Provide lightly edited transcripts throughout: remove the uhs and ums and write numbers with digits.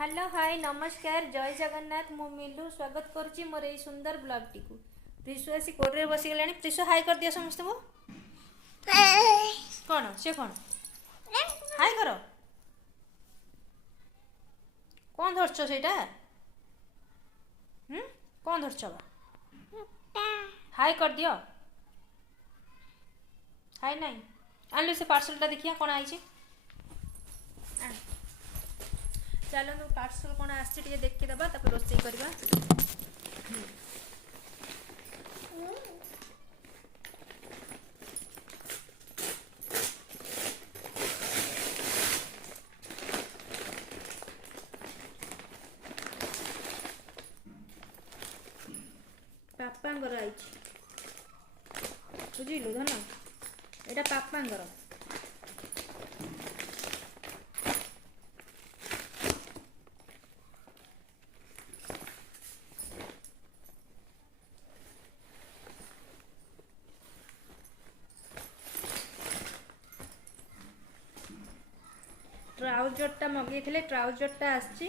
Hello hi नमस्कार जय जगन्नाथ मु मिलू स्वागत करुच्ची मोर ये सुंदर ब्लॉग टी को प्रिशु आसी कोरे बसीगला प्रिशु हाय कर दिया समस्त को कौन से कौन हाय कर कौन धरछ सेटा कौन धरछ हाय कर दियो हाय नहीं आलू से पार्सलटा देखिया कौन आई चलो पार्सल कौन आसचे देखीदबा रोषे करवा पापांगर आई बुझिलु धन एटा पापांगर ट्राउजरटा मगई ट्राउजरटा आसची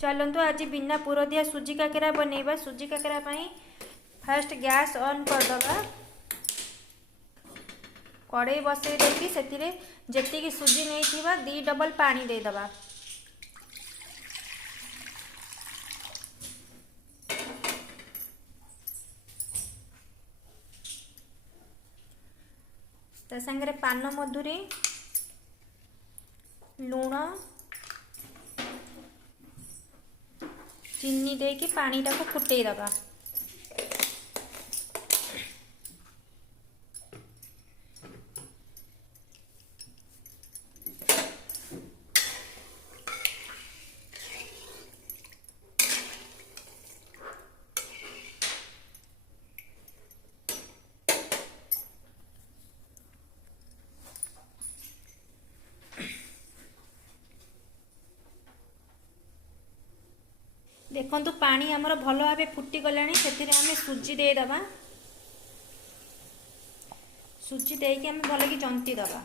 चलतु आज बिना पुर दिया सुजी काकेरा बनैबा सुजी काकेरा पाई फास्ट गैस ऑन करदबा कड़े बसई देकी सेतिरे जेतिकी सुजी नहीं 2 डबल पानी दे दबा ता संगे पान मधुरी लुण चीनी देकी पानी टाको फुटई दबा देखु पानी आमर भल भाव फुटी गला से सुजी देदबा सुजी देकी आम भल कि जंती दबा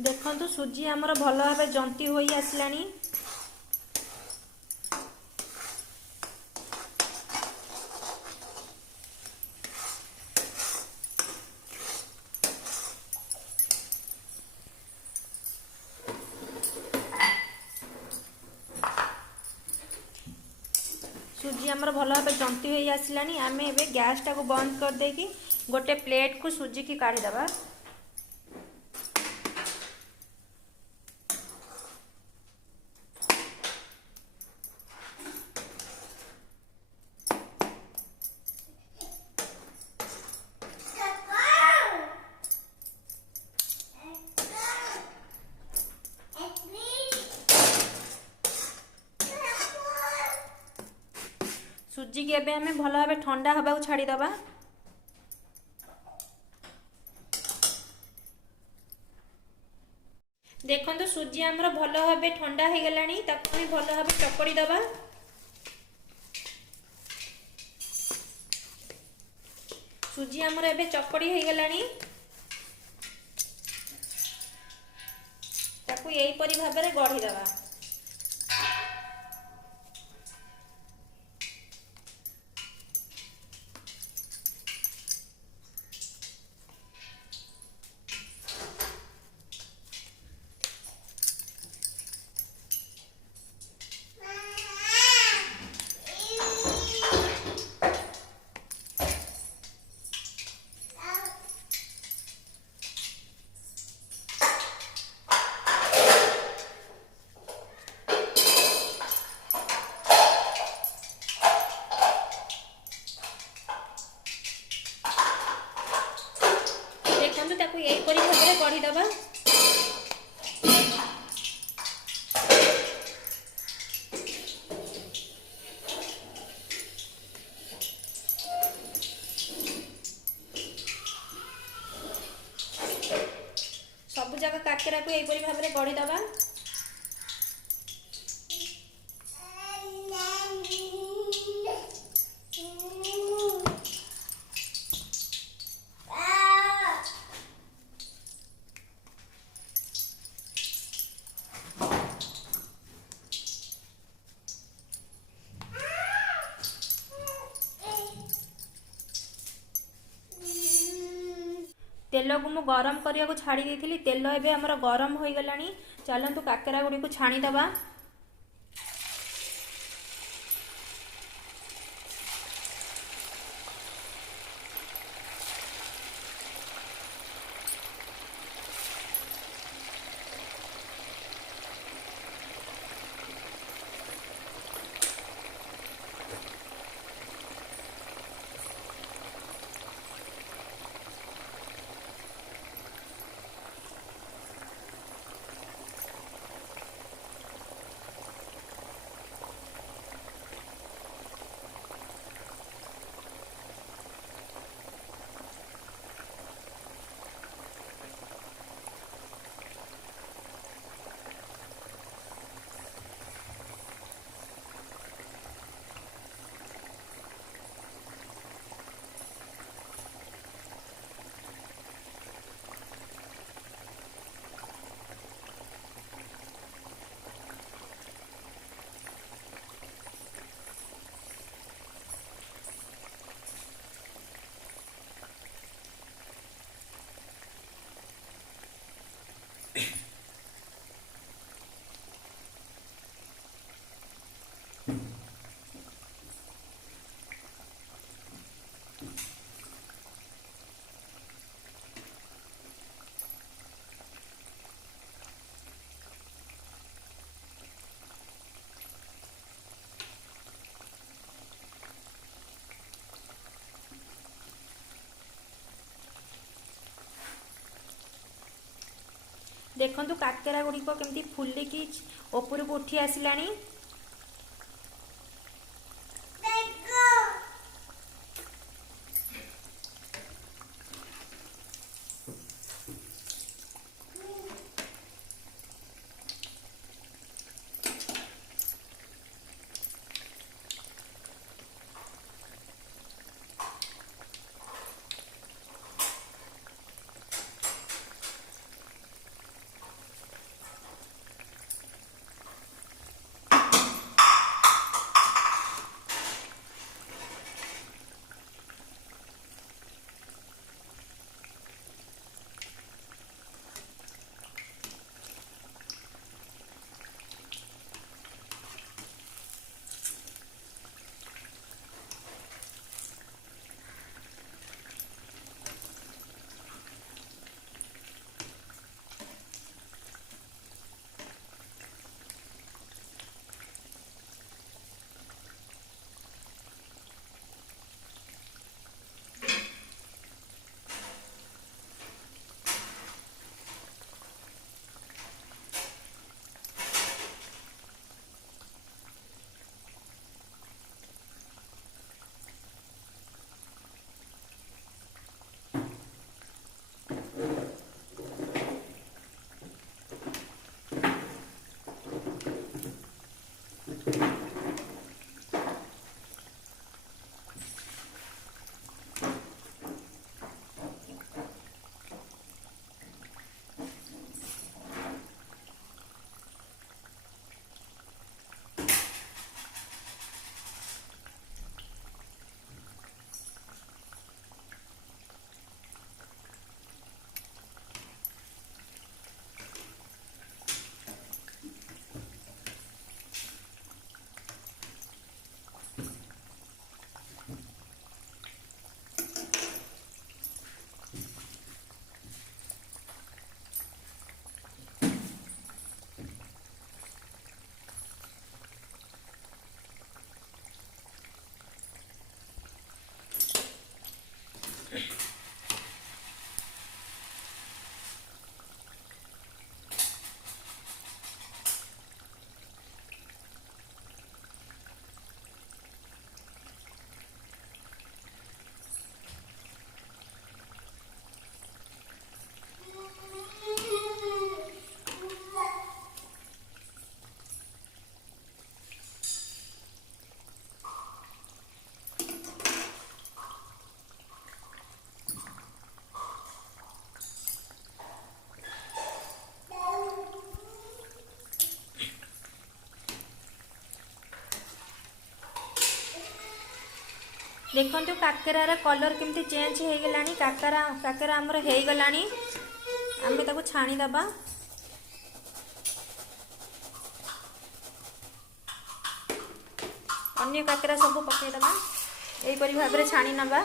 देखु सुजी आमर भल भाव जंती हो आसलानी सुजी आमर भल भाव जंती हो आसलानी आम ए गैस टाको बंद कर देकी गोटे प्लेट को सुजी की काढ़ी दबा सुजी की एबे हमें भल भाव ठंडा हवा छाड़ीदबा देखो सुजी आमर भल भाव ठंडा हो गलानी ताको भल भाव चकड़ी दबा सुजी आमर एबे चकड़ी हो गलानी ताको यही परी भाव में गढ़ी दबा को एपरी भाव में गढ़ी दबा। तेल को मु गरम करने को छाड़ी देती। तेल एवं आमर गरम हो गला। चलतु काकेरा गुड़ी को छाणीदबा। देखंतु काकेरा गुड़ी को केमती फुलिकी ऊपर को उठी आसिलानी। देखो काकेरार कलर केमती चेंज हो गलानी। काकेरा आमर हो गलानी। आम ताको छाणीदबा। अन्य काकेरा सब पकईदबा। यहीपरी भाव में छाणी नबा।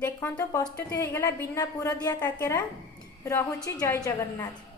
देखो प्रस्तुत हो गला बिना पुर दिया काकेरा। रहुची जय जगन्नाथ।